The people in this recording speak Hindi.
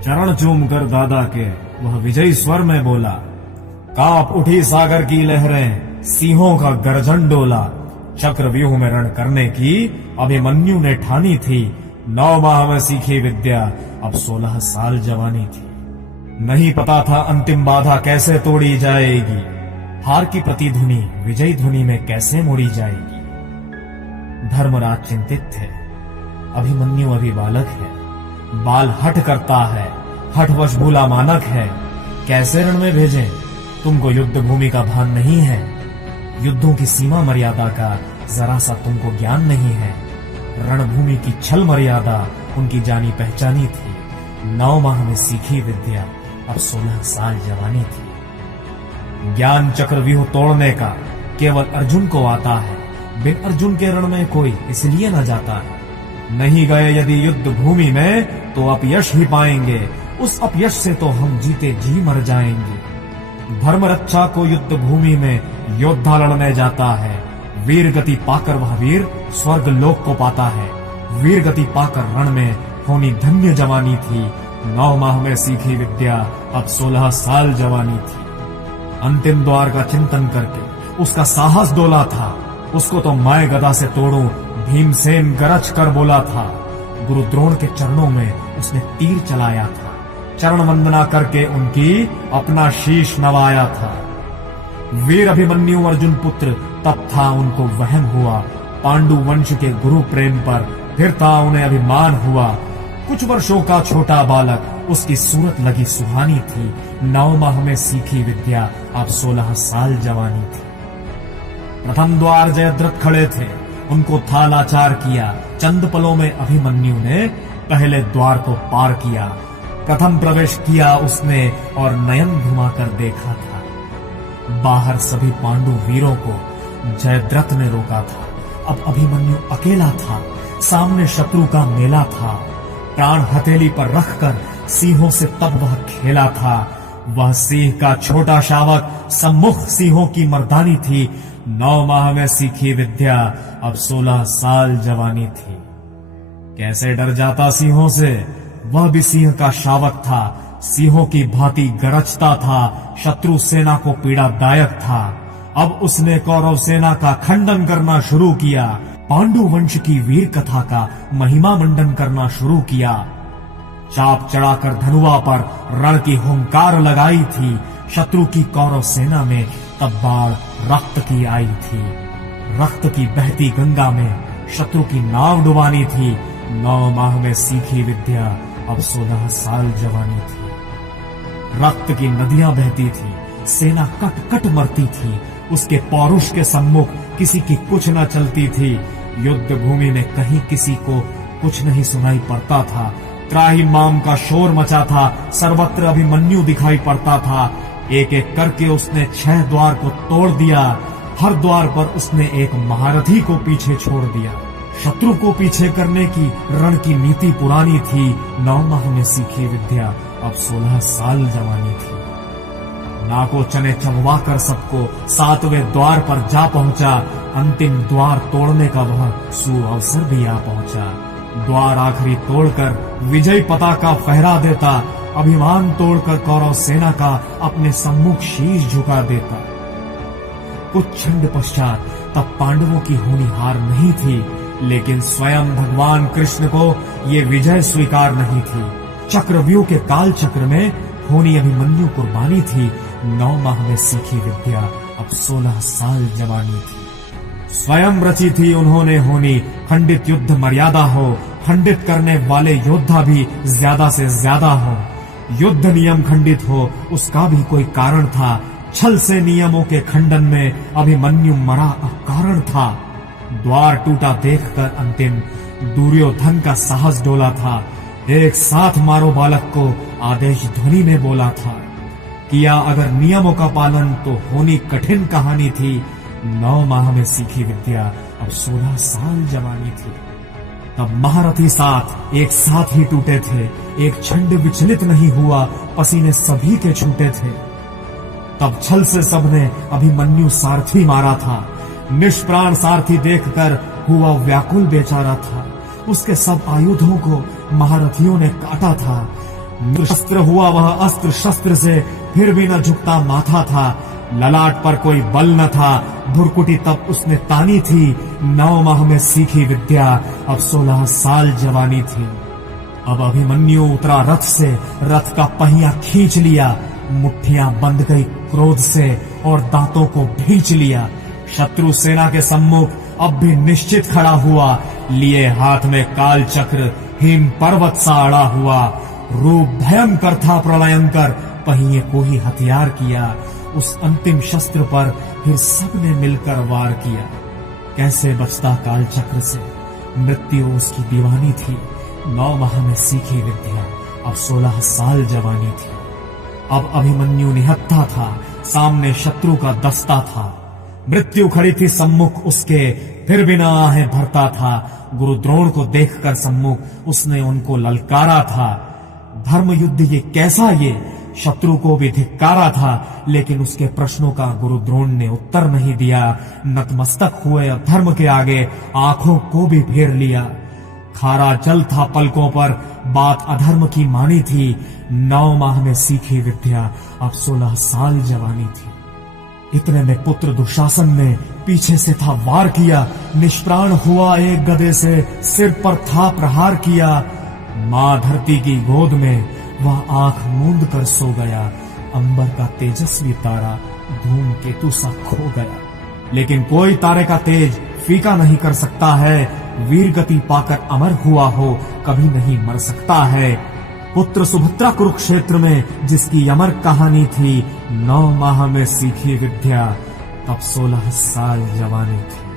चरण चूम कर दादा के वह विजयी स्वर में बोला। कांप उठी सागर की लहरें, सिंहों का गर्जन डोला। चक्रव्यूह में रण करने की अभिमन्यु ने ठानी थी। 9 माह में सीखी विद्या, अब 16 साल जवानी थी। नहीं पता था अंतिम बाधा कैसे तोड़ी जाएगी, हार की प्रतिध्वनि विजयी ध्वनि में कैसे मोड़ी जाएगी। धर्मराज चिंतित थे। अभिमन्यु अभी बालक है, बाल हठ करता है, हठवश भूला मानक है। कैसे रण में भेजें? तुमको युद्ध भूमि का भान नहीं है, युद्धों की सीमा मर्यादा का जरा सा तुमको ज्ञान नहीं है। रणभूमि की छल मर्यादा उनकी जानी पहचानी थी। 9 माह में सीखी विद्या, अब 16 साल जवानी थी। ज्ञान चक्रव्यूह तोड़ने का केवल अर्जुन को आता है, बिन अर्जुन के रण में कोई इसलिए न जाता है। नहीं गए यदि युद्ध भूमि में तो अपयश ही पाएंगे, उस अपयश से तो हम जीते जी मर जाएंगे। धर्म रक्षा को युद्ध भूमि में योद्धा लड़ने जाता है। वीर गति पाकर वह वीर स्वर्ग लोक को पाता है। वीर गति पाकर रण में होनी धन्य जवानी थी। 9 माह में सीखी विद्या, अब 16 साल जवानी थी। अंतिम द्वार का चिंतन करके उसका साहस डोला था। उसको तो मैं गदा से तोड़ूं, भीमसेन गरज कर बोला था। गुरु द्रोण के चरणों में उसने तीर चलाया था। चरण वंदना करके उनकी अपना शीश नवाया था। वीर अभिमन्यु अर्जुन पुत्र तब था उनको वहम हुआ। पांडु वंश के गुरु प्रेम पर फिर था उन्हें अभिमान हुआ। कुछ वर्षों का छोटा बालक, उसकी सूरत लगी सुहानी थी। 9 माह में सीखी विद्या, अब 16 साल जवानी थी। प्रथम द्वार जयद्रथ खड़े थे, उनको था लाचार किया। चंद पलों में अभिमन्यु ने पहले द्वार को पार किया। प्रथम प्रवेश किया उसने और नयन घुमाकर देखा था। बाहर सभी पांडु वीरों को जयद्रथ ने रोका था। अब अभिमन्यु अकेला था, सामने शत्रु का मेला था। प्राण हथेली पर रखकर सिंहों से तब वह खेला था। वह सिंह का छोटा शावक, सम्मुख सिंहों की मर्दानी थी। 9 माह में सीखी विद्या, अब 16 साल जवानी थी। कैसे डर जाता सिंहों से, वह भी सिंह का शावक था। सिंहों की भांति गरजता था, शत्रु सेना को पीड़ादायक था। अब उसने कौरव सेना का खंडन करना शुरू किया। पांडु वंश की वीर कथा का महिमा मंडन करना शुरू किया। चाप चढ़ाकर धनुआ पर रण की हुंकार लगाई थी। शत्रु की कौरव सेना में तब बाढ़ रक्त की आई थी। रक्त की बहती गंगा में शत्रु की नाव डुबानी थी। 9 माह में सीखी विद्या, अब 16 साल जवानी थी। रक्त की नदियां बहती थी, सेना कट कट मरती थी। उसके पौरुष के सम्मुख किसी की कुछ न चलती थी। युद्ध भूमि में कहीं किसी को कुछ नहीं सुनाई पड़ता था। त्राहि माम का शोर मचा था, सर्वत्र अभिमन्यु दिखाई पड़ता था। एक एक करके उसने 6 द्वार को तोड़ दिया। हर द्वार पर उसने एक महारथी को पीछे छोड़ दिया। शत्रु को पीछे करने की रण की नीति पुरानी थी। 9 माह में सीखी विद्या, अब 16 साल जवानी थी। नाको चने चबवा कर सबको 7वें द्वार पर जा पहुंचा। अंतिम द्वार तोड़ने का वह सुअवसर भी आ पहुंचा। द्वार आखिरी तोड़कर विजय पताका फहरा देता। अभिमान तोड़कर कौरव सेना का अपने सम्मुख शीश झुका देता। कुछ क्षण पश्चात तब पांडवों की होनी हार नहीं थी, लेकिन स्वयं भगवान कृष्ण को ये विजय स्वीकार नहीं थी। चक्रव्यूह के काल चक्र में होनी अभिमन्यु कुर्बानी थी। 9 माह में सीखी विद्या, अब 16 साल जवानी थी। स्वयं रची थी उन्होंने होनी, खंडित युद्ध मर्यादा हो, खंडित करने वाले योद्धा भी ज्यादा से ज्यादा हो। युद्ध नियम खंडित हो, उसका भी कोई कारण था। छल से नियमों के खंडन में अभिमन्यु मरा अकारण था। द्वार टूटा देखकर अंतिम दुर्योधन का साहस डोला था। एक साथ मारो बालक को आदेश ध्वनि में बोला था। किया अगर नियमों का पालन तो होनी कठिन कहानी थी। 9 माह में सीखी विद्या, अब 16 साल जवानी थी। तब महारथी साथ एक साथ ही टूटे थे। एक छंद विचलित नहीं हुआ, पसीने सभी के छूटे थे। तब छल से सबने अभिमन्यु सारथी मारा था। निष्प्राण सारथी देखकर हुआ व्याकुल बेचारा था। उसके सब आयुधों को महारथियों ने काटा था। शस्त्र हुआ वह अस्त्र शस्त्र से फिर भी न झुकता माथा था। ललाट पर कोई बल न था, भुरकुटी तब उसने तानी थी। 9 माह में सीखी विद्या, अब 16 साल जवानी थी। अब अभिमन्यु उतरा रथ से, रथ का पहिया खींच लिया। मुट्ठियां बंध गई क्रोध से और दांतों को भींच लिया। शत्रु सेना के सम्मुख अब भी निश्चित खड़ा हुआ, लिए हाथ में काल चक्र हिम पर्वत सा अड़ा हुआ। रूप भयंकर था प्रलयंकर, पहिए को ही हथियार किया। उस अंतिम शस्त्र पर फिर सबने मिलकर वार किया। कैसे बचता काल चक्र से, मृत्यु उसकी दीवानी थी। 9 माह में सीखी विद्या, अब 16 साल जवानी थी। अब अभिमन्यु निहत्था था, सामने शत्रु का दस्ता था। मृत्यु खड़ी थी सम्मुख उसके, फिर बिना आहें भरता था। गुरु द्रोण को देखकर सम्मुख उसने उनको ललकारा था। धर्म युद्ध ये कैसा ये, शत्रु को भी धिक्कारा था, लेकिन उसके प्रश्नों का गुरु द्रोण ने उत्तर नहीं दिया। नतमस्तक हुए धर्म के आगे, आंखों को भी फेर लिया। खारा जल था पलकों पर, बात अधर्म की मानी थी। 9 माह में सीखी विद्या, अब 16 साल जवानी थी। इतने में पुत्र दुशासन ने पीछे से था वार किया। निष्प्राण हुआ एक गदे से, सिर पर था प्रहार किया। मां धरती की गोद में वह आंख मूंद कर सो गया। अंबर का तेजस्वी तारा धूमकेतु सा खो गया। लेकिन कोई तारे का तेज फीका नहीं कर सकता है। वीर गति पाकर अमर हुआ हो, कभी नहीं मर सकता है। पुत्र सुभद्रा कुरुक्षेत्र में जिसकी अमर कहानी थी, 9 माह में सीखी विद्या, तब 16 साल जवानी थी।